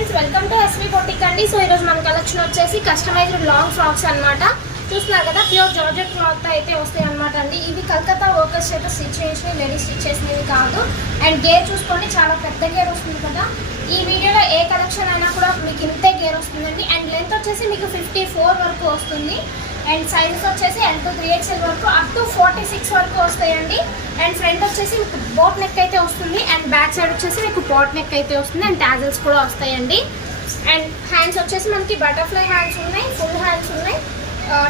Friends, welcome to SV boutique అండి. So ఈరోజు మన కలెక్షన్ వచ్చేసి కస్టమైజ్డ్ లాంగ్ ఫ్రాక్స్ అనమాట. చూస్తున్నారు కదా, ప్యూర్ జార్జెట్ క్లాత్ అయితే వస్తాయి అనమాట అండి. ఇవి కలకత్తా వర్కర్స్ చేత స్టిచ్ చేసినవి, లేడీస్ స్టిచ్ చేసినవి కాదు. అండ్ గేర్ చూసుకోండి, చాలా పెద్ద గేర్ వస్తుంది కదా. ఈ వీడియోలో ఏ కలెక్షన్ అయినా కూడా మీకు ఇంతే గేర్ వస్తుందండి. అండ్ లెంత్ వచ్చేసి మీకు 54 వరకు వస్తుంది. అండ్ సైజెస్ వచ్చేసి L to 3XL వరకు అప్ టు 46 వరకు వస్తాయండి. అండ్ ఫ్రంట్ వచ్చేసి మీకు బోట్ నెక్ అయితే వస్తుంది. అండ్ బ్యాక్ సైడ్ వచ్చేసి మీకు బాట్ నెక్ అయితే వస్తుంది. అండ్ టాజల్స్ కూడా వస్తాయండి. అండ్ హ్యాండ్స్ వచ్చేసి మనకి బటర్ఫ్లై హ్యాండ్స్ ఉన్నాయి, ఫుల్ హ్యాండ్స్ ఉన్నాయి.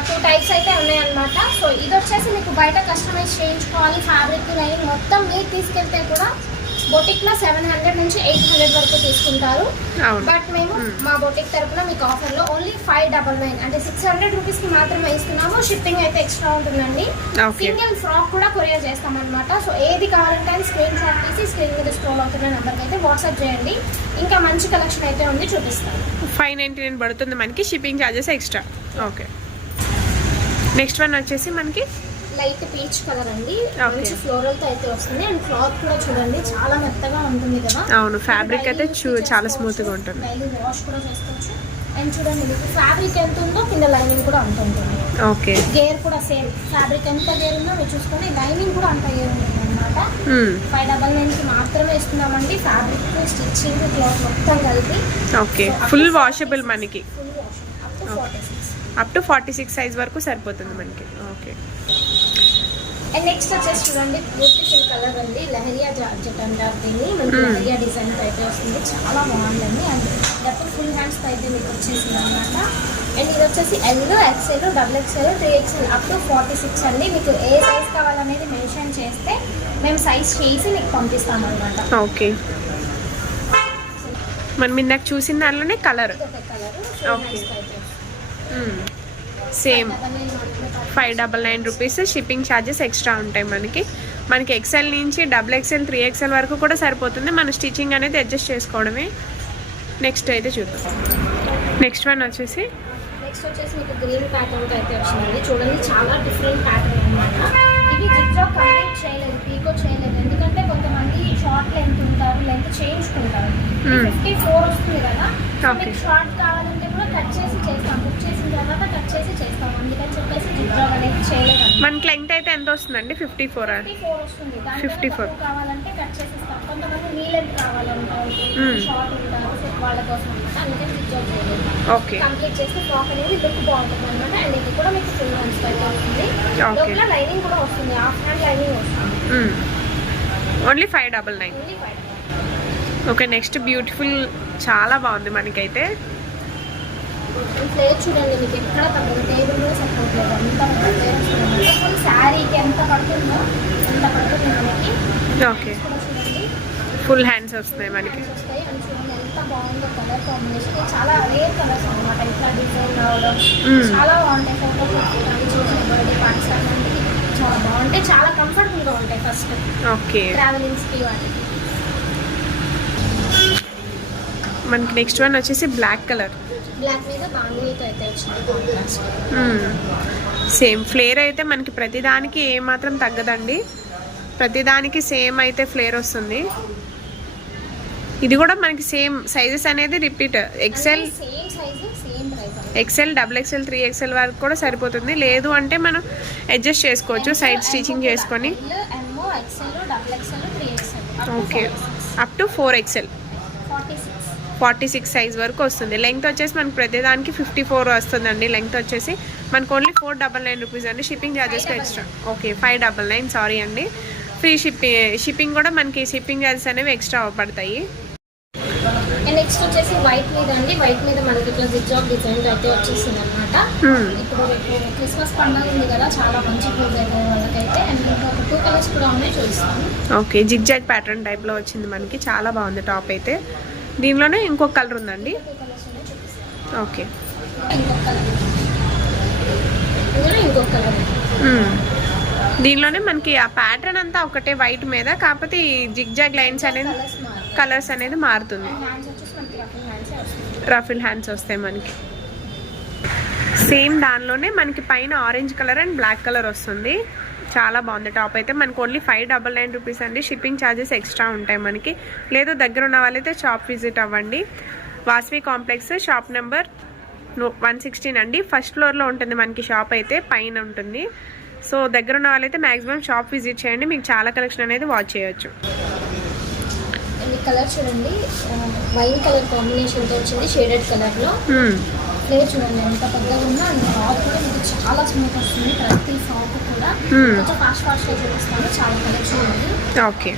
2 టైప్స్ అయితే ఉన్నాయన్నమాట. సో ఇది వచ్చేసి మీకు బయట కస్టమైజ్ చేయించుకోవాలి, ఫ్యాబ్రిక్ లైన్ మొత్తం మీరు తీసుకెళ్తే కూడా బొటిక్లో 700 నుంచి 800 వరకు తీసుకుంటారు. బట్ మేము మా బొటిక్ తరఫున మీకు ఆఫర్లో ఓన్లీ 599 అంటే 600 రూపీస్కి మాత్రమే ఇస్తున్నాము. షిప్పింగ్ అయితే ఎక్స్ట్రా ఉంటుందండి. సింగిల్ ఫ్రాక్ కూడా కొరియర్ చేస్తామన్నమాట. సో ఏది కావాలంటే అది స్క్రీన్ షాట్ తీసి స్క్రీన్ మీద స్క్రోల్ అవుతున్న నెంబర్కి అయితే వాట్సాప్ చేయండి. ఇంకా మంచి కలెక్షన్ అయితే ఉంది, చూపిస్తాను. 599 పడుతుంది మనకి, shipping charges extra. Okay, next one వచ్చేసి మనకి లైట్ పీచ్ కలర్ అండి. మంచి ఫ్లోరల్ తో అయితే వస్తుంది. అండ్ క్లాత్ కూడా చూడండి, చాలా మెత్తగా ఉంటుంది కదా. అవును, ఫ్యాబ్రిక్ అయితే చాలా స్మూత్ గా ఉంటుంది. డైలీ వాష్ కూడా చేసుకోవచ్చు. అండ్ చూడండి, మీకు ఫ్యాబ్రిక్ ఎంత ఉందో కింద లైనింగ్ కూడా అంత ఉంటుంది. ఓకే, గేర్ కూడా సేమ్. ఫ్యాబ్రిక్ ఎంత గేర్ ఉందో మీరు చూసుకొని లైనింగ్ కూడా అంత గేర్ ఉంటుంది అనమాట. 599 కి మాత్రమే ఇస్తున్నామండి. ఫ్యాబ్రిక్, స్టిచ్చింగ్, క్లాత్ మొత్తం కలిపి. ఓకే, ఫుల్ వాషబుల్ మనకి. Full washable up to 46 size వరకు సరిపోతుంది మనకి. ఓకే, అండ్ నెక్స్ట్ వచ్చేసి చూడండి, బ్యూటిఫుల్ కలర్ అండి. లహరియా జార్జెట్ అంటారు దీన్ని. మనకి లహరియా డిజైన్ అయితే వస్తుంది, చాలా బాగుందండి. అండ్ డబుల్ ఫుల్ హ్యాండ్స్ అయితే మీకు వచ్చేసింది అనమాట. అండ్ ఇది వచ్చేసి L, XL, XXL, 3XL up to 46 అండి. మీకు ఏ సైజ్ కావాలనేది మెన్షన్ చేస్తే మేము సైజ్ చేసి మీకు పంపిస్తాం అనమాట. ఓకే, మనం ఇందాక చూసిన దానిలోనే colour. Okay, same 599 rupees. Shipping charges extra ఉంటాయి మనకి XL నుంచి XXL, 3XL వరకు కూడా సరిపోతుంది. మన స్టిచ్చింగ్ అనేది అడ్జస్ట్ చేసుకోవడమే. నెక్స్ట్ అయితే చూద్దాం. నెక్స్ట్ వన్ వచ్చేసి మీకు గ్రీన్ ప్యాటర్న్ అయితే వచ్చిందండి. చూడండి, చాలా డిఫరెంట్ ప్యాటర్న్ అనమాట. ఇది జిగ్జాగ్ కంప్లీట్ చేయలేదు, పీకో చేయలేదు. ఎందుకంటే కొంతమంది షార్ట్ లెంత్ ఉంటారు, లెంత్ చేయించుకుంటారు. 54 వస్తుంది కదా. మీకు షార్ట్ కావాలంటే కూడా కట్ చేసి చేస్తాం. బుక్ చేసిన తర్వాత కట్ చేసి చేస్తాం. అందుకని చెప్పేసి జిగ్జాగ్ అనేది చేయలేదు. మనకి లెంత్ అయితే ఎంత వస్తుందండి? 54 వస్తుంది. 54 కావాలంటే కట్ చేసి ఇస్తాం. కొంతమంది నీ లెంత్ కావాలంటారు, షార్ట్ ఉంటారు, వాళ్ళ కోసం అనమాట. అందుకని జిగ్జాగ్ చేయలేదు. ఓకే, కంప్లీట్ చేస్తే ఫ్రాక్ అనేది లుక్ బాగుంటుంది అనమాట. అండ్ ఇది కూడా మీకు ఫుల్ హ్యాండ్స్ అయితే వస్తుంది. లోపల లైనింగ్ కూడా వస్తుంది, హాఫ్ హ్యాండ్ లైనింగ్ వస్తుంది. ఓన్లీ 599. ఓకే, నెక్స్ట్ బ్యూటిఫుల్, చాలా బాగుంది మనకైతే. ప్లేట్ చూడండి, మీకు ఎక్కడ తగ్గదు. టేబుల్ కూడా సపోర్ట్ లేదు, అంత ఫుల్ శారీకి ఎంత పడుతుందో ఎంత పడుతుంది మనకి. ఓకే, ఫుల్ హ్యాండ్స్ వస్తాయి మనకి. వస్తాయి. అండ్ చూడండి ఎంత బాగుందో కలర్ కాంబినేషన్. చాలా రేర్ కలర్స్ అనమాట. ఇట్లా డిజైన్ రావడం చాలా బాగుంటాయి. ఫోటోస్ చూసిన బర్త్డే పార్టీస్ అలాంటివి చాలా బాగుంటాయి. చాలా కంఫర్టబుల్గా ఉంటాయి. ఫస్ట్ ఓకే, ట్రావెలింగ్స్కి వాటికి. మనకి నెక్స్ట్ వన్ వచ్చేసి బ్లాక్ కలర్. బ్లాక్ మీద బాండినీతో అయితే వచ్చింది కాంట్రాస్ట్. సేమ్ ఫ్లేర్ అయితే మనకి ప్రతిదానికి ఏమాత్రం తగ్గదండి. ప్రతిదానికి సేమ్ అయితే ఫ్లేర్ వస్తుంది. ఇది కూడా మనకి సేమ్ సైజెస్ అనేది రిపీట్. XL, XXL, 3XL వరకు కూడా సరిపోతుంది. లేదు అంటే మనం అడ్జస్ట్ చేసుకోవచ్చు, సైడ్ స్టిచింగ్ చేసుకొని. Okay, up to 4XL 46 size వరకు వస్తుంది. లెంగ్త్ వచ్చేసి మనకి ప్రతిదానికి 54 వస్తుందండి. లెంగ్త్ వచ్చేసి మనకు ఓన్లీ 499 రూపీస్ అండి. Shipping charges extra. Okay, 599, sorry అండి. ఫ్రీ షిప్పింగ్ కూడా మనకి షిప్పింగ్ ఛార్జెస్ అనేవి ఎక్స్ట్రా పడతాయి. నెక్స్ట్ వచ్చేసి వైట్ మీద అండి. వైట్ మీద మనకి ఇట్లా జిగ్జాగ్ డిజైన్ అయితే వచ్చేసింది అనమాట. ఇప్పుడు రేపు క్రిస్మస్ పండుగ ఉంది కదా, చాలా మంచి క్లోజ్ అయిపోయే వాళ్ళకైతే. అండ్ ఒక 2 కలర్స్ కూడా ఉన్నాయి, చూపిస్తాను. ఓకే, జిగ్జాగ్ ప్యాటర్న్ టైప్లో వచ్చింది మనకి, చాలా బాగుంది టాప్ అయితే. దీనిలోనే ఇంకొక కలర్ ఉందండి. ఓకే, ఇంకొక కలర్. దీనిలోనే మనకి ఆ ప్యాటర్న్ అంతా ఒకటే వైట్ మీద, కాకపోతే ఈ జిగ్జాగ్ లైన్స్ అనేది కలర్స్ అనేది మారుతుంది. రఫిల్ హ్యాండ్స్ వస్తాయి మనకి. సేమ్ దానిలోనే మనకి పైన orange colour and black colour వస్తుంది. చాలా బాగుంది టాప్ అయితే. మనకు ఓన్లీ 599 రూపీస్ అండి. షిప్పింగ్ ఛార్జెస్ ఎక్స్ట్రా ఉంటాయి మనకి. లేదు దగ్గర ఉన్న వాళ్ళైతే షాప్ విజిట్ అవ్వండి. వాసవి కాంప్లెక్స్ షాప్ నెంబర్ 116 అండి. ఫస్ట్ ఫ్లోర్లో ఉంటుంది మనకి షాప్ అయితే, పైన ఉంటుంది. సో దగ్గర ఉన్న వాళ్ళైతే మ్యాక్సిమం షాప్ విజిట్ చేయండి, మీకు చాలా కలెక్షన్ అనేది వాచ్ చేయొచ్చు. ఈ కలర్ చూడండి, వైన్ కలర్ కాంబినేషన్తో వచ్చింది, షేడెడ్ కలర్లో. లేదు చూడండి ఎంత పెద్దగా ఉన్నా ఫ్రాక్ కూడా మీకు చాలా స్మూత్ వస్తుంది. ప్రతి ఫ్రాక్ కూడా కొంచెం ఫాస్ట్గా చూపిస్తాను, చాలా కలెక్షన్ ఉంది. ఓకే.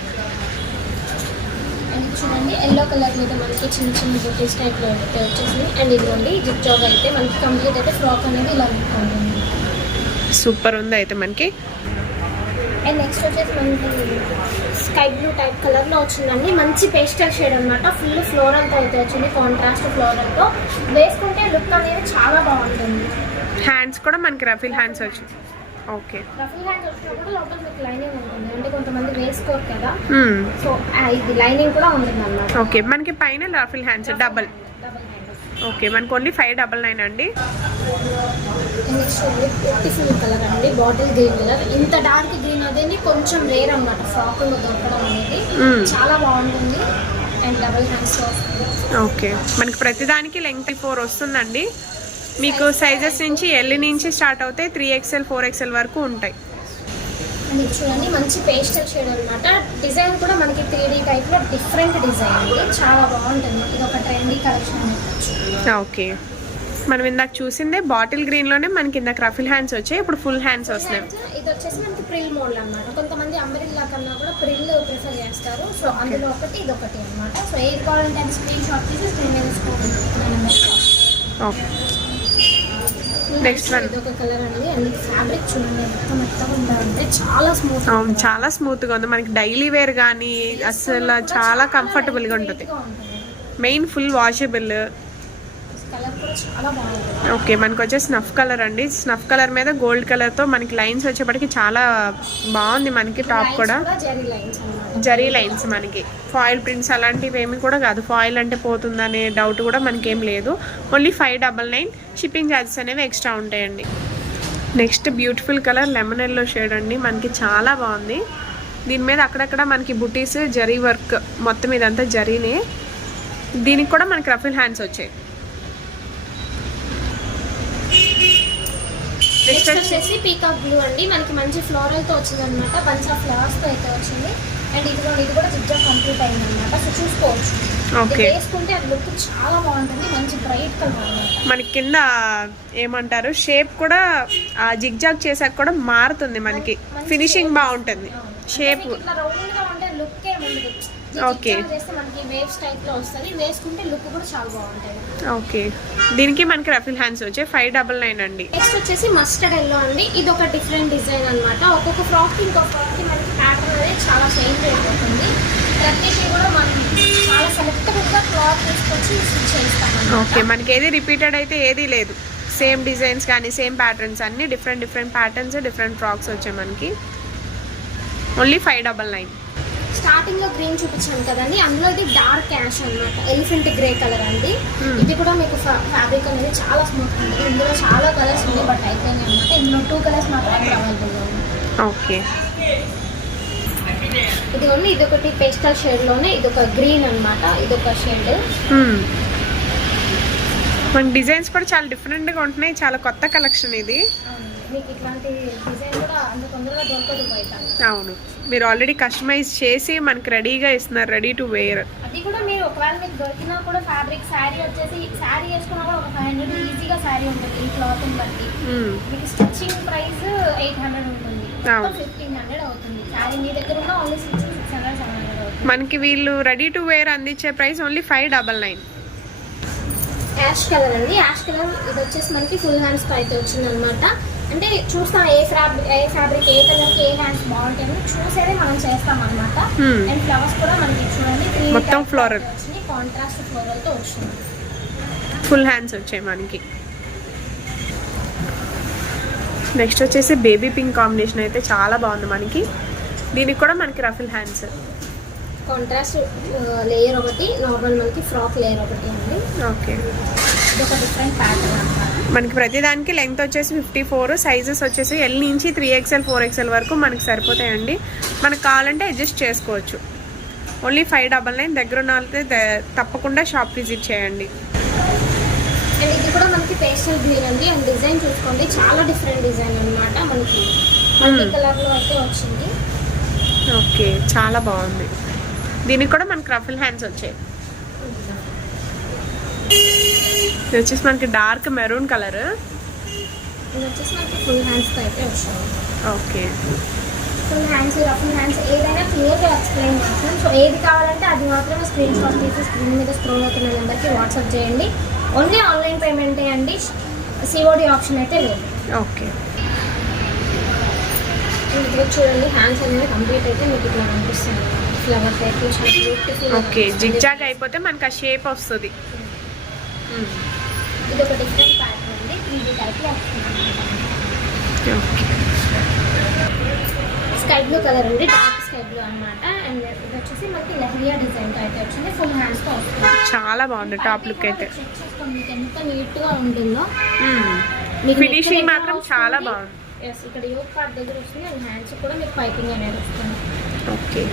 అండ్ చూడండి ఎల్లో కలర్ మీద మనకి చిన్న చిన్న బుటీస్ టైప్లో అయితే వచ్చేసింది. అండ్ ఇదిగోండి జిప్ జాగ్ అయితే మనకి కంప్లీట్ అయితే ఫ్రాక్ అనేది ఇలా ఉంటుంది. సూపర్ ఉంది అయితే మనకి. అండ్ నెక్స్ట్ వచ్చేసి మనకి స్కై బ్లూ టైప్ కలర్లో వచ్చిందండి. మంచి పేస్టల్ షేడ్ అనమాట. ఫుల్ ఫ్లోరల్తో అయితే వచ్చింది, కాంట్రాస్ట్ ఫ్లోరల్తో. వేసుకుంటే లుక్ అనేది చాలా బాగుంటుంది. హ్యాండ్స్ కూడా మనకి రఫిల్ హ్యాండ్స్ వచ్చింది. ఓకే. రఫిల్ హ్యాండ్స్ వచ్చినప్పుడు లోపల మీకు లైనింగ్ ఉంటుంది, అంటే కొంతమంది వేసుకోరు కదా, సో ఇది లైనింగ్ కూడా ఉంటుంది అన్నమాట. ఓకే. మనకి పైన రఫిల్ హ్యాండ్స్ డబల్. ఓకే. మనకు ఓన్లీ 599 అండి. నెక్స్ట్ బ్యూటిఫుల్ కలర్ అండి, బాటిల్ గ్రీన్ కలర్. ఇంత డార్క్ గ్రీన్ అనేది కొంచెం రేర్ అనమాట ఫ్రాక్లో దొరకడం అనేది. చాలా బాగుంటుంది. అండ్ డబల్ హ్యాండ్స్ వస్తుంది. ఓకే. మనకి ప్రతిదానికి లెంగ్త్ 4 వస్తుందండి. మీకు సైజెస్ నుంచి ఎల్ నుంచి స్టార్ట్ అవుతాయి, 3XL 4XL వరకు ఉంటాయి. అండ్ చూడండి మంచి పేస్టల్ షేడ్ అనమాట. డిజైన్ కూడా మనకి 3D టైప్లో డిఫరెంట్ డిజైన్ అండి, చాలా బాగుంటుంది. ఇది ఒక ట్రెండీ కలెక్షన్ చెప్పచ్చు. ఓకే. మనం ఇందాక చూసిందే బాటిల్ గ్రీన్లోనే మనకి ఇందాక రఫిల్ హ్యాండ్స్ వచ్చాయి, ఇప్పుడు ఫుల్ హ్యాండ్స్ వస్తున్నాయి. ఇది వచ్చేసి మనకి ప్రిల్ మోడల్ అనమాట. కొంతమంది అంబ్రెల్లా కన్నా కూడా ప్రిల్ ప్రిఫర్ చేస్తారు, సో అందులో ఒకటి ఇది ఒకటి అనమాట. సో ఏది కావాలంటే అది స్క్రీన్ షాట్ తీసి స్క్రీన్ మీద ఓకే. నెక్స్ట్ వన్ ఇది ఒక కలర్ అండి. అండ్ ఫ్యాబ్రిక్ చూడండి ఎంత మెత్తగా ఉండాలంటే చాలా స్మూత్. అవును, చాలా స్మూత్గా ఉంది. మనకి డైలీ వేర్ కానీ అసలు చాలా కంఫర్టబుల్గా ఉంటుంది. Main full washable. కలర్ కూడా చాలా బాగుంటుంది. ఓకే. మనకు వచ్చే స్నఫ్ కలర్ అండి. స్నఫ్ కలర్ మీద గోల్డ్ కలర్తో మనకి లైన్స్ వచ్చేప్పటికి చాలా బాగుంది. మనకి టాప్ కూడా జరీ లైన్స్, మనకి ఫాయిల్ ప్రింట్స్ అలాంటివి ఏమి కూడా కాదు. ఫాయిల్ అంటే పోతుందనే డౌట్ కూడా మనకేం లేదు. ఓన్లీ 599. షిప్పింగ్ ఛార్జెస్ అనేవి ఎక్స్ట్రా ఉంటాయండి. Next beautiful colour lemon yellow shade అండి, మనకి చాలా బాగుంది. దీని మీద అక్కడక్కడ మనకి బుటీస్ జరీ వర్క్, మొత్తం ఇదంతా జరీనే. దీనికి కూడా మనకి రఫిల్ హ్యాండ్స్ వచ్చాయి. నెక్స్ట్ వచ్చేసి పీకాక్ బ్లూ అండి. మనకి మంచి ఫ్లోరల్ తో వచ్చింది అనమాట, బంచ్ ఆఫ్ ఫ్లవర్స్ తో అయితే వచ్చింది. అండ్ ఇది కూడా జిగ్జాగ్ కంప్లీట్ అయింది అనమాట. సో చూసుకోవచ్చు, వేసుకుంటే అది లుక్ చాలా బాగుంటుంది. మంచి బ్రైట్ కలర్ అనమాట. మనకి కింద ఏమంటారు షేప్ కూడా ఆ జిగ్జాగ్ చేసాక కూడా మారుతుంది, మనకి ఫినిషింగ్ బాగుంటుంది. షేప్ ఇట్లా రౌండ్ గా ఉంటే లుక్ ఏముండదు. ఓకే. మనకి వేవ్స్ టైప్ లో వస్తుంది, వేసుకుంటే లుక్ కూడా చాలా బాగుంటుంది. ఓకే. దీనికి మనకి రఫిల్ హ్యాండ్స్ వచ్చాయి, 599 అండి. నెక్స్ట్ వచ్చేసి మస్టర్డ్ ఎల్లో అండి. ఇది ఒక డిఫరెంట్ డిజైన్ అనమాట. ఒక్కొక్క ఫ్రాక్ ఇంకొక ఫ్రాక్ కి మనకి ప్యాటర్న్ అనేది చాలా చేంజ్ అయిపోతుంది. ప్రతిదీ కూడా మనం చాలా సెలెక్టబుల్ గా క్లాత్ తీసుకొచ్చి స్టిచ్ చేస్తాం. ఓకే. మనకి ఏది రిపీటెడ్ అయితే ఏది లేదు. సేమ్ డిజైన్స్ కానీ సేమ్ ప్యాటర్న్స్ అన్ని డిఫరెంట్ ప్యాటర్న్స్, డిఫరెంట్ ఫ్రాక్స్ వచ్చాయి మనకి. ఓన్లీ 599. స్టార్టింగ్ లో గ్రీన్ చూపించాను కదండి, అందులో ఇది డార్క్ యాష్ అనమాట, ఎలిఫెంట్ గ్రే కలర్ అండి. ఇది కూడా మీకు ఫ్యాబ్రిక్ అనేది చాలా స్మూత్ ఉంది. ఇందులో చాలా కలర్స్ ఉన్నాయి, బట్ అయిపోయినాయి అనమాట. ఇందులో 2 కలర్స్ మాత్రమే అవైలబుల్ ఉంది. ఓకే. ఇదిగోండి, ఇది ఒకటి పేస్టల్ షేడ్ లోనే, ఇది ఒక గ్రీన్ అనమాట, ఇది ఒక షేడ్. మన డిజైన్స్ కూడా చాలా డిఫరెంట్ గా ఉంటున్నాయి, చాలా కొత్త కలెక్షన్ ఇది. మీకు ఇట్లాంటి డిజైన్ కూడా అంత తొందరగా దొరకదు బయట. అవును, మీరు ఆల్రెడీ కస్టమైజ్ చేసి మనకి రెడీగా ఇస్తున్నారు, రెడీ టు వేర్. అది కూడా మీరు ఒకవేళ మీకు దొరికినా కూడా ఫ్యాబ్రిక్ శారీ వచ్చేసి శారీ వేసుకున్నా కూడా ఒక 500 ఈజీగా శారీ ఉంటుంది. ఈ క్లాత్ బట్టి మీకు స్టిచ్చింగ్ ప్రైస్ 800 ఉంటుంది, 1500 అవుతుంది. శారీ మీ దగ్గర ఉన్న ఓన్లీ 600, 700 అవుతుంది. మనకి వీళ్ళు రెడీ టు వేర్ అందించే ప్రైస్ ఓన్లీ 599. యాష్ కలర్ అండి. యాష్ కలర్ ఇది వచ్చేసి మనకి ఫుల్ హ్యాండ్స్ తో అయితే వచ్చింది అనమాట. అంటే చూస్తాం ఏ ఫ్యాబ్రిక్ ఏ కలర్ కి ఏ హ్యాండ్స్ బాగుంటాయని చూసేదే మనం చేస్తాం అనమాట. అండ్ ఫ్లవర్స్ కూడా మనకి చూడండి మొత్తం ఫ్లోరల్ వచ్చింది, కాంట్రాస్ట్ ఫ్లోరల్ తో వచ్చింది. ఫుల్ హ్యాండ్స్ వచ్చాయి మనకి. నెక్స్ట్ వచ్చేసి బేబీ పింక్ కాంబినేషన్ అయితే చాలా బాగుంది మనకి. దీనికి కూడా మనకి రఫిల్ హ్యాండ్స్, కాంట్రాస్ట్ లేయర్ ఒకటి, నార్మల్ మనకి ఫ్రాక్ లేయర్ ఒకటి అండి. ఓకే. ఇది ఒక డిఫరెంట్ ప్యాటర్న్ అన్నమాట. మనకి ప్రతిదానికి లెంగ్త్ వచ్చేసి 54, సైజెస్ వచ్చేసి ఎల్ నుంచి 3XL 4XL వరకు మనకి సరిపోతాయండి. మనకు కావాలంటే అడ్జస్ట్ చేసుకోవచ్చు. ఓన్లీ 599. దగ్గర ఉన్న వాళ్ళైతే తప్పకుండా షాప్ విజిట్ చేయండి. అండ్ ఇది కూడా మనకి పేస్టల్ గ్రీన్ అండి. అండ్ డిజైన్ చూసుకోండి, చాలా డిఫరెంట్ డిజైన్ అన్నమాట. మనకి మల్టీ కలర్ లో అయితే వచ్చింది. ఓకే, చాలా బాగుంది. దీనికి కూడా మనకి రఫుల్ హ్యాండ్స్ వచ్చాయి. ఇది వచ్చేసి మనకి డార్క్ మెరూన్ కలర్. ఇది వచ్చేసి మనకి ఫుల్ హ్యాండ్స్ తో అయితే వచ్చింది. Okay, full hands, ruffle hands ఏదైనా క్లియర్గా ఎక్స్ప్లెయిన్ చేస్తాం. సో ఏది కావాలంటే అది మాత్రమే స్క్రీన్ షాట్ తీసి స్క్రీన్ మీద స్క్రోల్ అవుతున్న నెంబర్కి వాట్సాప్ చేయండి. ఓన్లీ ఆన్లైన్ పేమెంటే అండి, సిఓడి ఆప్షన్ అయితే లేదు. ఓకే, ఇది చూడండి, హ్యాండ్స్ అనేవి కంప్లీట్ అయితే మీకు ఇట్లా కనిపిస్తుంది. Flower type beautiful. Okay, zigzag అయిపోతే మనకి ఆ షేప్ వస్తుంది. ఇది ఒక డిఫరెంట్ ప్యాటర్న్ అండి, 3D టైప్లో వస్తుంది. ఓకే, స్కై బ్లూ కలర్ అండి, డార్క్ స్కై బ్లూ అనమాట. అండ్ ఇది వచ్చేసి మనకి లెహరియా డిజైన్ అయితే వచ్చింది. ఫుల్ హ్యాండ్స్తో వస్తుంది. చాలా బాగుంది టాప్ లుక్ అయితే. చెక్ చేసుకోండి మీకు ఎంత నీట్గా ఉంటుందో. ఫినిషింగ్ మాత్రం చాలా బాగుంది. ఎస్, ఇక్కడ యోగ్ పార్ట్ దగ్గర వస్తుంది. అండ్ హ్యాండ్స్ కూడా మీకు పైపింగ్ అనేది వస్తుంది. ఓకే,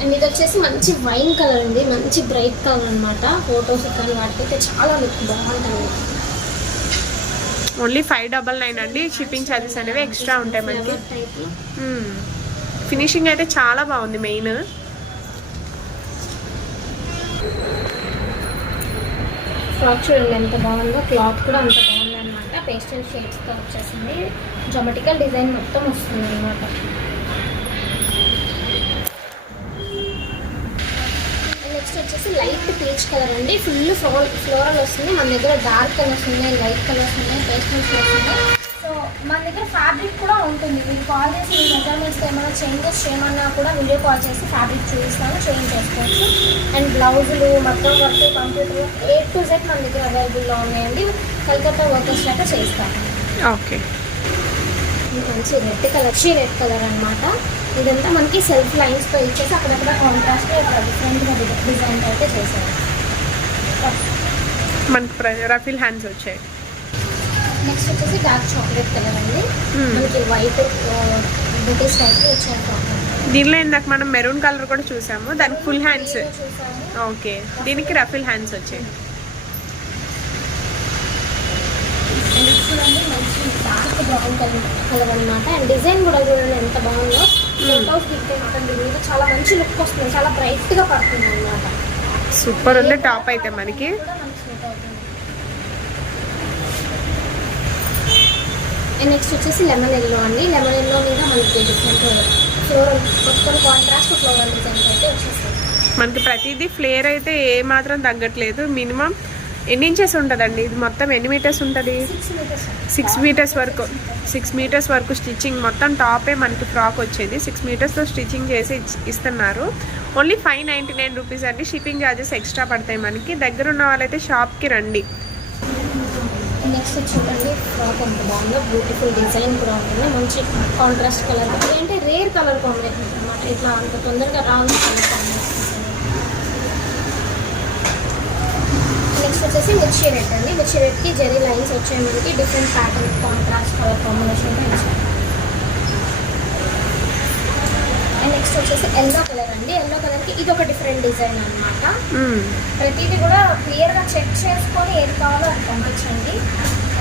అండ్ ఇది వచ్చేసి మంచి వైన్ కలర్ అండి, మంచి బ్రైట్ కలర్ అనమాట. ఫొటోస్ కానీ వాటికైతే చాలా లుక్ బాగుంటుంది. ఓన్లీ 599 అండి. షిప్పింగ్ ఛార్జెస్ అనేవి ఎక్స్ట్రా ఉంటాయి మనకి. ఫినిషింగ్ అయితే చాలా బాగుంది. మెయిన్ ఫ్రాక్ చూడండి ఎంత బాగుందో, క్లాత్ కూడా అంత బాగుంది అనమాట. పేస్టల్ షేడ్స్తో వచ్చేసింది, జోమెట్రికల్ డిజైన్ మొత్తం వస్తుంది అనమాట. నెక్స్ట్ వచ్చేసి లైట్ పీచ్ కలర్ అండి, ఫుల్ ఫ్లోరల్ వస్తుంది. మన దగ్గర డార్క్ కలర్స్ ఉన్నాయి, లైట్ కలర్స్ ఉన్నాయి, పేస్టల్ షేడ్స్ ఉన్నాయి. సో మన దగ్గర ఫ్యాబ్రిక్ కూడా ఉంటుంది. మీరు కాల్ చేసి మీ మెజర్మెంట్స్ ఏమైనా చేంజెస్ చేయమన్నా కూడా వీడియో కాల్ చేసి ఫ్యాబ్రిక్ చూపిస్తాను, చేంజ్ చేసుకోవచ్చు. అండ్ బ్లౌజులు, మొత్తం work, computer A to Z మన దగ్గర అవైలబుల్లో ఉన్నాయండి. కలకత్తా వర్కర్స్ లాగా చేస్తాను. ఓకే, మంచి రెడ్ కలర్ అనమాట. ఇదంతా మనకి సెల్ఫ్ లైన్స్తో ఇచ్చేసి అక్కడక్కడ కాంట్రాస్ట్ డిఫరెంట్గా డిజైన్ అయితే చేశారు. మనకి రఫిల్ హ్యాండ్స్ వచ్చాయి. నెక్స్ట్ వచ్చేసి డార్క్ చాక్లెట్ కలర్ అండి, మనకి వైట్ బ్రిటిష్ టైప్ వచ్చారు. దీనిలో ఇందాక మనం మెరూన్ కలర్ కూడా చూసాము, దానికి ఫుల్ హ్యాండ్స్. ఓకే, దీనికి రఫిల్ హ్యాండ్స్ వచ్చాయి. చూడండి మంచి డార్క్ బ్రౌన్ కలర్ అనమాట. అండ్ డిజైన్ కూడా చూడండి ఎంత బాగుందో. ఫోటోస్ దిగితే మాత్రం దీని మీద చాలా మంచి లుక్ వస్తుంది, చాలా బ్రైట్గా పడుతుంది అనమాట. సూపర్ ఉంది టాప్ అయితే మనకి. నెక్స్ట్ వచ్చేసి లెమన్ ఎల్లో అండి. లెమన్ ఎల్లో మీద మనకి డిఫరెంట్ ఫ్లోరల్ మొత్తం కాంట్రాస్ట్ ఫ్లోరల్ డిజైన్ అయితే వచ్చేస్తుంది. మనకి ప్రతిదీ ఫ్లేర్ అయితే ఏ మాత్రం తగ్గట్లేదు. మినిమం ఎన్ని ఇంచెస్ ఉంటుందండి ఇది? మొత్తం ఎన్ని మీటర్స్ ఉంటుంది? 6 మీటర్స్ వరకు. 6 మీటర్స్ వరకు స్టిచ్చింగ్. మొత్తం టాపే మనకి ఫ్రాక్ వచ్చేది 6 మీటర్స్లో స్టిచ్చింగ్ చేసి ఇస్తున్నారు. ఓన్లీ 599 రూపీస్ అండి. షిప్పింగ్ ఛార్జెస్ ఎక్స్ట్రా పడతాయి మనకి. దగ్గర ఉన్న వాళ్ళైతే షాప్కి రండి. నెక్స్ట్ చూడండి ఫ్రాక్ ఎంత బాగుందో, బ్యూటిఫుల్ డిజైన్ కూడా ఉంటుంది. మంచి కాంట్రాస్ట్ కలర్ అంటే రేర్ కలర్ కాంబినేషన్ అనమాట. ఇట్లా అంత తొందరగా రావు కలర్ కాంబినేషన్. నెక్స్ట్ వచ్చేసి మిర్చి రెడ్ అండి. మిర్చి రెడ్కి జెరీ లైన్స్ వచ్చాయి మనకి. డిఫరెంట్ ప్యాటర్న్ కాంట్రాస్ట్ కలర్ కాంబినేషన్తో ఇచ్చారు. అండ్ నెక్స్ట్ వచ్చేసి ఎల్లో కలర్ అండి. ఎల్లో కలర్కి ఇది ఒక డిఫరెంట్ డిజైన్ అనమాట. ప్రతిదీ కూడా క్లియర్గా చెక్ చేసుకొని ఏది కావాలో అది పంపించండి.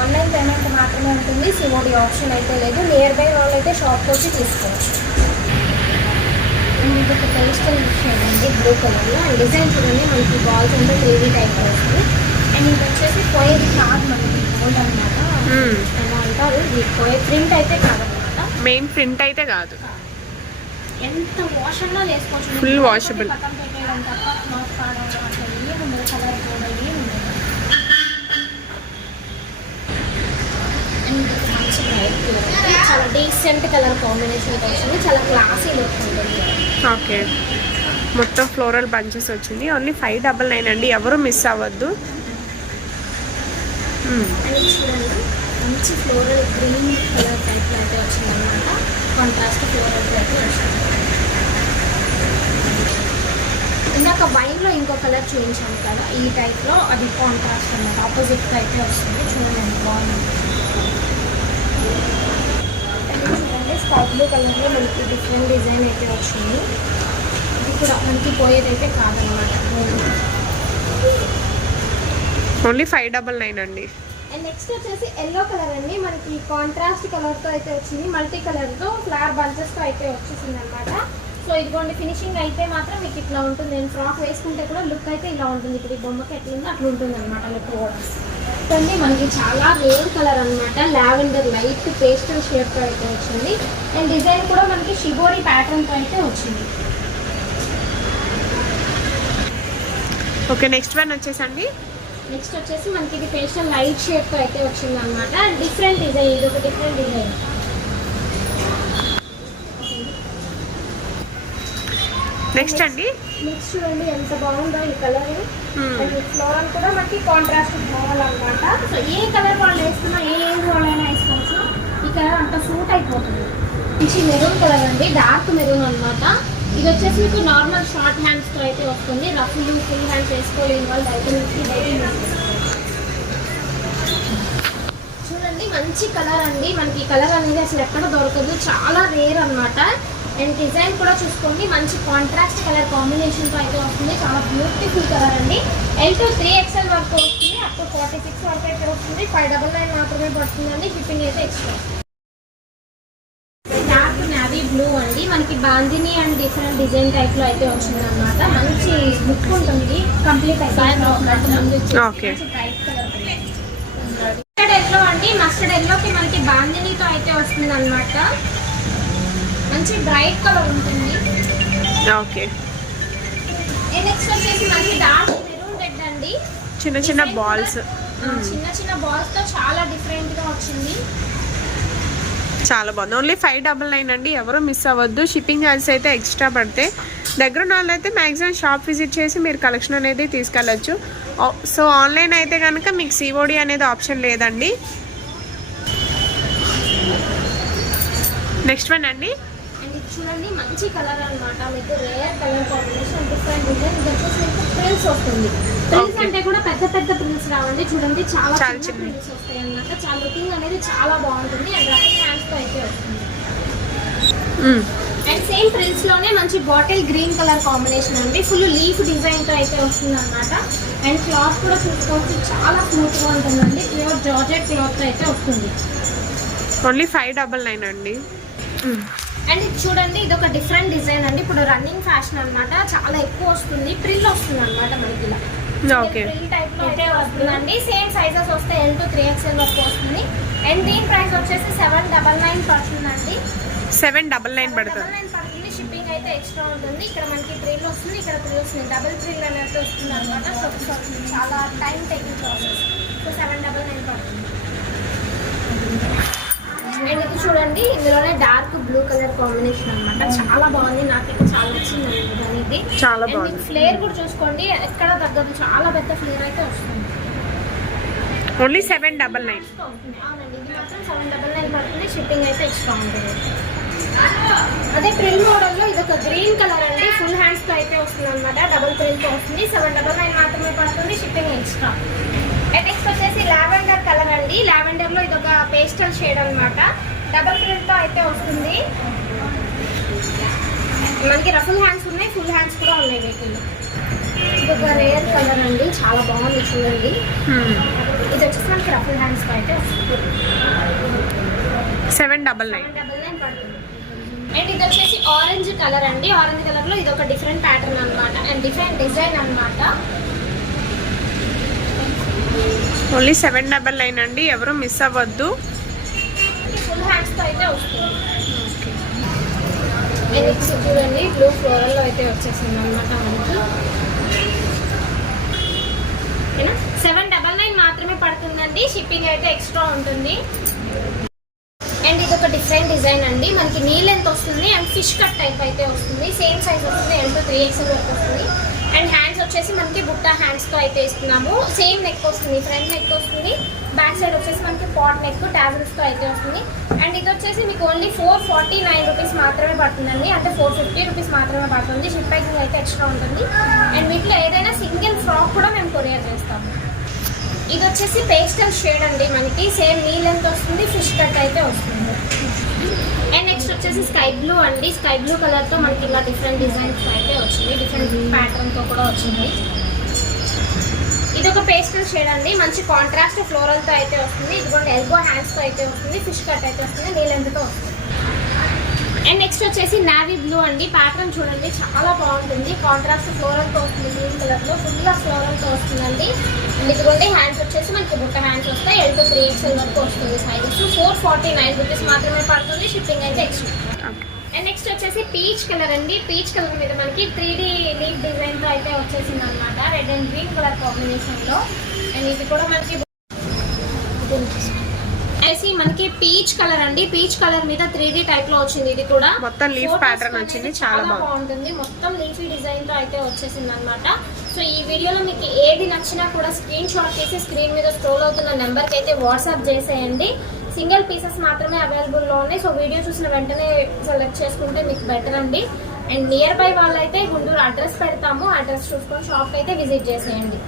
ఆన్లైన్ పేమెంట్ మాత్రమే ఉంటుంది, సిఓడి ఆప్షన్ అయితే లేదు. నియర్ బై వాళ్ళు అయితే షాప్కి వచ్చి తీసుకోవచ్చు. అండ్ ఇది ఒక పేస్టల్ షేడ్ అండి, బ్లూ కలర్లో. అండ్ డిజైన్ చూడండి మనకి బాల్స్ అంటే 3D టైప్లో వస్తుంది. అండ్ ఇది వచ్చేసి పోయేది కాదు మనకి, గోల్డ్ అనమాట. ఎలా అంటారు, ఇది పోయే ప్రింట్ అయితే కాదనమాట. మెయిన్ ప్రింట్ అయితే కాదు. ఎంత వాష్ అన్నా చేసుకోవచ్చు. Full washable. పక్కన పెట్టేయడం తప్ప క్లాత్ పాడడం అట్లా ఏముండదు. కలర్ పోవడం ఏముండదు. అండ్ మంచి బ్రైట్ కలర్, చాలా డీసెంట్ కలర్ కాంబినేషన్ వచ్చింది. చాలా క్లాసీ లుక్ ఉంటుంది. ఓకే, మొత్తం ఫ్లోరల్ బంచెస్ వచ్చింది. ఓన్లీ 599 అండి. ఎవరు మిస్ అవ్వద్దు. అండ్ చూడండి మంచి ఫ్లోరల్ గ్రీన్ కలర్ టైప్లో అయితే వచ్చింది అనమాట. కాంట్రాస్ట్ ఫ్లోరల్ అయితే వచ్చింది. ఇందాక వైన్లో ఇంకో కలర్ చూపించాను కదా, ఈ టైప్లో అది కాంట్రాస్ట్ అన్నమాట. ఆపోజిట్గా అయితే వస్తుంది. చూడండి బాగుంది. చూడండి స్కై బ్లూ కలర్లో మనకి డిఫరెంట్ డిజైన్ అయితే వచ్చింది. కూడా మనకి పోయేదైతే కాదనమాట. ఓన్లీ 599 అండి. అండ్ నెక్స్ట్ వచ్చేసి ఎల్లో కలర్ అండి. మనకి కాంట్రాస్ట్ కలర్తో అయితే వచ్చింది, మల్టీ కలర్తో ఫ్లవర్ బంచెస్తో అయితే వచ్చేసింది అనమాట. సో ఇదిగోండి ఫినిషింగ్ అయితే మాత్రం మీకు ఇట్లా ఉంటుంది. నేను ఫ్రాక్ వేసుకుంటే కూడా లుక్ అయితే ఇలా ఉంటుంది. ఇప్పుడు ఈ బొమ్మకి ఎట్లా ఉందో అట్లా ఉంటుంది అనమాట లుక్ కూడా. అండి మనకి చాలా రేర్ కలర్ అనమాట, లావెండర్ లైట్ పేస్టల్ షేడ్తో అయితే వచ్చింది. అండ్ డిజైన్ కూడా మనకి షిబోరి ప్యాటర్న్తో అయితే వచ్చింది. ఓకే, నెక్స్ట్ వన్ వచ్చేసండి. నెక్స్ట్ వచ్చేసి మనకి ఇది పేస్టల్ లైట్ షేడ్తో అయితే వచ్చింది అనమాట. డిఫరెంట్ డిజైన్, ఇది ఒక డిఫరెంట్ డిజైన్. నెక్స్ట్ అండి. నెక్స్ట్ చూడండి ఎంత బాగుందో ఈ కలర్. అండ్ ఫ్లోరల్ కూడా మనకి కాంట్రాస్ట్ ఫ్లోరల్ అనమాట. సో ఏ కలర్ వాళ్ళు వేస్తున్నా, ఏ ఏజ్ వాళ్ళైనా వేసుకోవచ్చు. ఈ కలర్ అంత సూట్ అయిపోతుంది. మంచి మెరూన్ కలర్ అండి, డార్క్ మెరూన్ అనమాట. ఇది వచ్చేసి మీకు నార్మల్ షార్ట్ హ్యాండ్స్తో అయితే వస్తుంది. రఫ్లు ఫుల్ హ్యాండ్స్ వేసుకోలేని వాళ్ళు చూడండి మంచి కలర్ అండి. మనకి ఈ కలర్ అనేది అసలు ఎక్కడ దొరకదు, చాలా రేర్ అనమాట. అండ్ డిజైన్ కూడా చూసుకోండి, మంచి కాంట్రాస్ట్ కలర్ కాంబినేషన్తో అయితే వస్తుంది. చాలా బ్యూటిఫుల్ కలర్ అండి. L to 3XL వరకు వస్తుంది, అప్ టు 46 వరకు అయితే వస్తుంది. 599 మాత్రమే పడుతుందండి. షిప్పింగ్ అయితే ఎక్స్ట్రా. డార్క్ నావీ బ్లూ అండి, మనకి బాందిని అండ్ డిఫరెంట్ డిజైన్ టైప్లో అయితే వచ్చింది అనమాట. మంచి లుక్ ఉంటుంది. కంప్లీట్ అయితే మస్టర్డ్ ఎల్లో అండి. మస్టర్డ్ ఎల్లోకి మనకి బాందినితో అయితే వస్తుంది అనమాట. మంచి బ్రైట్ కలర్ ఉంటుంది. ఓకే, నెక్స్ట్ వచ్చేసి మనకి డార్క్ మెరూన్ రెడ్ అండి. చిన్న చిన్న బాల్స్, చిన్న చిన్న బాల్స్ తో చాలా డిఫరెంట్ గా వచ్చింది. చాలా బాగుంది. ఓన్లీ 599 అండి. ఎవరు మిస్ అవ్వద్దు. షిప్పింగ్ ఛార్జెస్ అయితే ఎక్స్ట్రా పడతాయి. దగ్గర ఉన్న వాళ్ళు అయితే మ్యాక్సిమం షాప్ విజిట్ చేసి మీరు కలెక్షన్ అనేది తీసుకెళ్ళచ్చు. సో ఆన్లైన్ అయితే కనుక మీకు COD అనేది ఆప్షన్ లేదండి. నెక్స్ట్ వన్ అండి. చూడండి మంచి కలర్ అనమాట. మీకు rare colour combination, different design. ఇది వచ్చేసి మీకు ప్రిల్స్ వస్తుంది. ప్రిల్స్ అంటే కూడా పెద్ద పెద్ద ప్రిల్స్ రావండి. చూడండి చాలా చిన్న ప్రిల్స్ వస్తాయి అన్నమాట. చాలా లుకింగ్ అనేది చాలా బాగుంటుంది. అండ్ రఫ్ హ్యాండ్స్తో అయితే వస్తుంది. అండ్ సేమ్ ప్రిల్స్ లోనే మంచి బాటిల్ గ్రీన్ కలర్ కాంబినేషన్ అండి. ఫుల్ లీఫ్ డిజైన్ తో అయితే వస్తుంది అనమాట. అండ్ క్లాత్ కూడా చూసుకోవచ్చు, చాలా స్మూత్ గా ఉంటుందండి. ప్యూర్ జార్జెట్ క్లాత్ తో అయితే వస్తుంది. ఓన్లీ 599 అండి. అండ్ ఇది చూడండి, ఇది ఒక డిఫరెంట్ డిజైన్ అండి. ఇప్పుడు రన్నింగ్ ఫ్యాషన్ అనమాట. చాలా ఎక్కువ వస్తుంది, ప్రిల్ వస్తుంది అనమాట మనకి ఇలా. ప్రిల్ టైప్ లో అయితే వస్తుందండి. సేమ్ సైజెస్ వస్తే L to 3XL వరకు వస్తుంది. అండ్ దీని ప్రైస్ వచ్చేసి 799 పడుతుందండి. 799 పడుతుంది. షిప్పింగ్ అయితే ఎక్స్ట్రా ఉంటుంది. ఇక్కడ మనకి ప్రిల్ వస్తుంది, ఇక్కడ ప్రిల్ వస్తుంది. డబుల్ ప్రిల్ అనేది వస్తుంది అనమాట. సో చాలా టైం టేకింగ్ ప్రాసెస్. సో 799 పడుతుంది. అండ్ ఇది చూడండి, ఇందులోనే డార్క్ బ్లూ కలర్ కాంబినేషన్ అనమాట. చాలా బాగుంది, నాకైతే చాలా నచ్చింది అనేది. చాలా బాగుంది. ఫ్లేర్ కూడా చూసుకోండి, ఎక్కడ తగ్గదు. చాలా పెద్ద ఫ్లేర్ అయితే వస్తుంది. ఓన్లీ 799. అవునండి, ఇది మాత్రం 799 పడుతుంది. షిప్పింగ్ అయితే ఎక్స్ట్రా ఉంటుంది. అదే ప్రిల్ మోడల్లో ఇది ఒక గ్రీన్ కలర్ అండి. ఫుల్ హ్యాండ్స్ తో అయితే వస్తుంది అనమాట. డబుల్ ప్రిల్ తో వస్తుంది. 799 మాత్రమే పడుతుంది. Shipping extra. నెక్స్ట్ వచ్చేసి లావెండర్ కలర్ అండి. లావెండర్ లో ఇది ఒక పేస్టల్ షేడ్ అనమాట. డబుల్ ప్రింట్ తో అయితే వస్తుంది. మనకి రఫుల్ హ్యాండ్స్ ఉన్నాయి, ఫుల్ హ్యాండ్స్ కూడా ఉన్నాయి వీటిలో. ఇది ఒక రేర్ కలర్ అండి, చాలా బాగుంది చూడండి. ఇది వచ్చేసి మనకి రఫుల్ హ్యాండ్స్ తో అయితే వస్తుంది. 799 పడుతుంది. అండ్ ఇది వచ్చేసి ఆరెంజ్ కలర్ అండి. ఆరెంజ్ కలర్ లో ఇది ఒక డిఫరెంట్ ప్యాటర్న్ అనమాట. అండ్ డిఫరెంట్ డిజైన్ అనమాట. ఓన్లీ 799 అండి. ఎవరు మిస్ అవ్వద్దు. ఫుల్ హ్యాండ్స్ తో అయితే వస్తుంది. నెక్స్ట్ చూడండి, బ్లూ ఫ్లోరల్ లో అయితే వచ్చేసింది అనమాట మనకి. 799 మాత్రమే పడుతుందండి. షిప్పింగ్ అయితే ఎక్స్ట్రా ఉంటుంది. అండ్ ఇది ఒక డిఫరెంట్ డిజైన్ అండి. మనకి నీ లెంత్ వస్తుంది అండ్ ఫిష్ కట్ టైప్ అయితే వస్తుంది. సేమ్ సైజ్ వస్తుంది. L to 3XL వరకు వస్తుంది. అండ్ హ్యాండ్స్ వచ్చేసి మనకి బుట్టా హ్యాండ్స్తో అయితే ఇస్తున్నాము. సేమ్ నెక్ వస్తుంది, ఫ్రంట్ నెక్ వస్తుంది. బ్యాక్ సైడ్ వచ్చేసి మనకి పాట్ నెక్ టాజిల్స్తో అయితే వస్తుంది. అండ్ ఇది వచ్చేసి మీకు ఓన్లీ 449 రూపీస్ మాత్రమే పడుతుందండి. అంటే 450 రూపీస్ మాత్రమే పడుతుంది. షిప్ ప్యాకింగ్ అయితే ఎక్స్ట్రా ఉంటుంది. అండ్ వీటిలో ఏదైనా సింగిల్ ఫ్రాక్ కూడా మేము కొరియర్ చేస్తాము. ఇది వచ్చేసి పేస్టల్ షేడ్ అండి. మనకి సేమ్ నీ లెంత్ వస్తుంది, ఫిష్ కట్ అయితే వస్తుంది. అండ్ నెక్స్ట్ వచ్చేసి వచ్చేసి స్కై బ్లూ అండి. స్కై బ్లూ కలర్ తో మనకి ఇలా డిఫరెంట్ డిజైన్స్ అయితే వచ్చింది, డిఫరెంట్ ప్యాటర్న్ తో కూడా వచ్చింది. ఇది ఒక పేస్టల్ షేడ్ అండి, మంచి కాంట్రాస్ట్ ఫ్లోరల్ తో అయితే వస్తుంది. ఇది కూడా ఎల్బో హ్యాండ్స్ తో అయితే వస్తుంది, ఫిష్ కట్ అయితే వస్తుంది, నీ లెంత్ తో వస్తుంది. అండ్ నెక్స్ట్ వచ్చేసి నావీ బ్లూ అండి. ప్యాటర్న్ చూడండి చాలా బాగుంటుంది, కాంట్రాస్ట్ ఫ్లోరల్ తో వస్తుంది, గ్రీన్ కలర్ లో ఫుల్ ఫ్లోరల్ తో వస్తుందండి. అండ్ ఇదిగోండి హ్యాండ్స్ వచ్చేసి మనకి బుట్ట హ్యాండ్స్ వస్తాయి, L to 3XL వరకు వస్తుంది సైజెస్. 449 రూపీస్ మాత్రమే పడుతుంది, షిప్పింగ్ అయితే ఎక్స్ట్రా. అండ్ నెక్స్ట్ వచ్చేసి పీచ్ కలర్ అండి. పీచ్ కలర్ మీద మనకి 3D లీఫ్ డిజైన్ తో అయితే వచ్చేసింది అనమాట, red and green colour combination లో. అండ్ ఇది కూడా మనకి మనకి పీచ్ కలర్ అండి. పీచ్ కలర్ మీద 3D టైప్ లో వచ్చింది. ఇది కూడా మొత్తం లీఫ్ ప్యాటర్న్ వచ్చింది, చాలా బాగుంటుంది. మొత్తం లీఫీ డిజైన్ తో అయితే వచ్చేసింది అనమాట. సో ఈ వీడియోలో మీకు ఏది నచ్చినా కూడా స్క్రీన్ షాట్ చేసి స్క్రీన్ మీద స్క్రోల్ అవుతున్న నెంబర్ కి అయితే వాట్సాప్ చేసేయండి. సింగిల్ పీసెస్ మాత్రమే అవైలబుల్ లో ఉన్నాయి. సో వీడియో చూసిన వెంటనే సెలెక్ట్ చేసుకుంటే మీకు బెటర్ అండి. అండ్ నియర్ బై వాళ్ళైతే గుంటూరు అడ్రస్ పెడతాము, అడ్రస్ చూసుకొని షాప్ అయితే విజిట్ చేసేయండి.